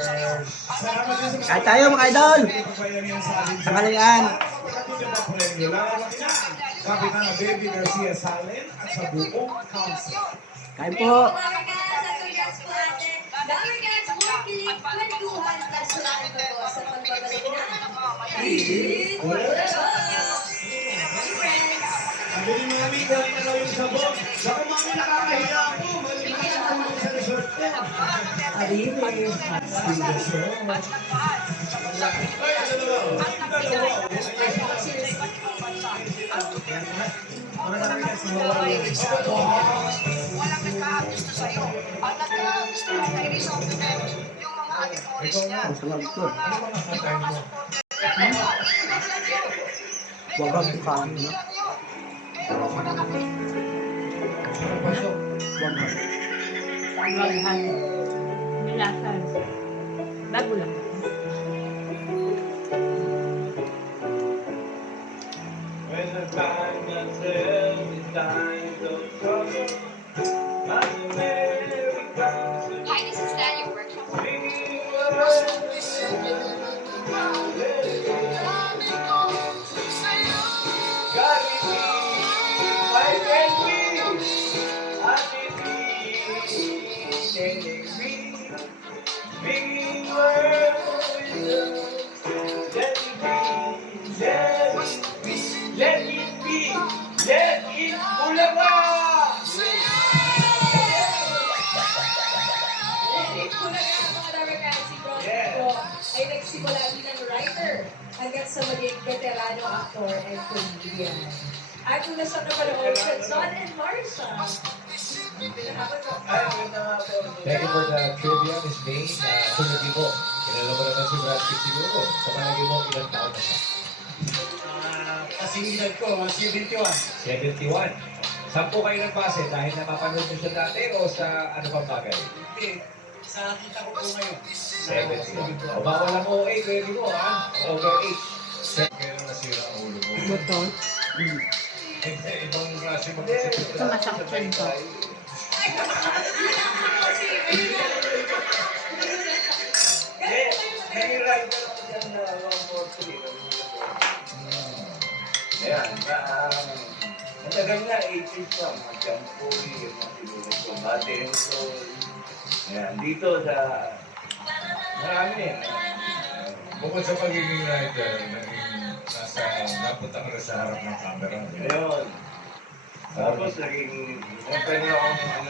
Kahit tayo mga idol. Tanghalian. Kapitan Baby Garcia Salen at sa buong council. Kain po. Ang galing mga amiga, ito yung sabon. Baka mami nakakahiya po. Malinis sa tulong sa resort ko. Arrive. Still the show. Ay, ano ba? Walang nagkakagusto sa'yo. Ang nagkakagusto lang kay Rizal Tuteros, yung mga auditores niya. Masarap to. Yung mga supporter. Wagag yung kain na. Wagag. Pagwalhan. Nilasan. Bago lang. When the time that's there, the time of trouble. Hi, this is Daniel Workshop. Let it be, let it ulaga! Ay nagsimula bilang writer hanggang sa maging veterano actor and comedian. At kung nasa napanood sa John and Marsha. Thank you for the trivia, Miss May. Sunod mo. Kilala mo naman si Brad Pitt siguro. Sa palagi mo, ilang taon na siya? Kasing edad ko, 71. 71. Saan po kayo nagbase? Dahil napapanood mo siya dati o sa ano pang bagay? Hindi, sa kita ko po ngayon. 71. O bawal ang OA, pwede mo ha? Over age. Kailan nasira ang ulo mo? Buto. Ibang klase mag-isip. Sumasaktan ko. Naging rider ako dyan na 143. Ayan, matagal na, 80s pa, mga Jampoy, mga sinulit ko, Batenso. Ayan, dito sa, marami Bukod sa pagiging writer, napunta ka na sa harap ng camera. Ayun. Tapos naging, nagpano akong